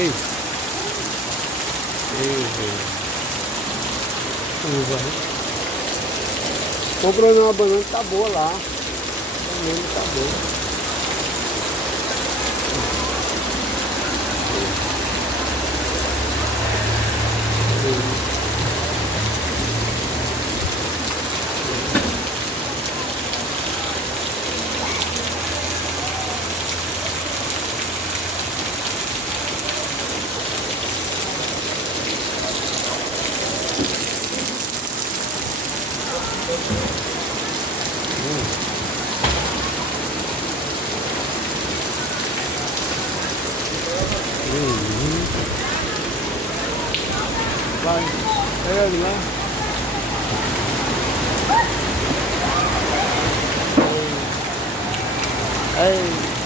Ay. Ano ba? Compra na ba ng tabo? Wala. Ano yung tabo? Vâng, đây là gì không? Ê.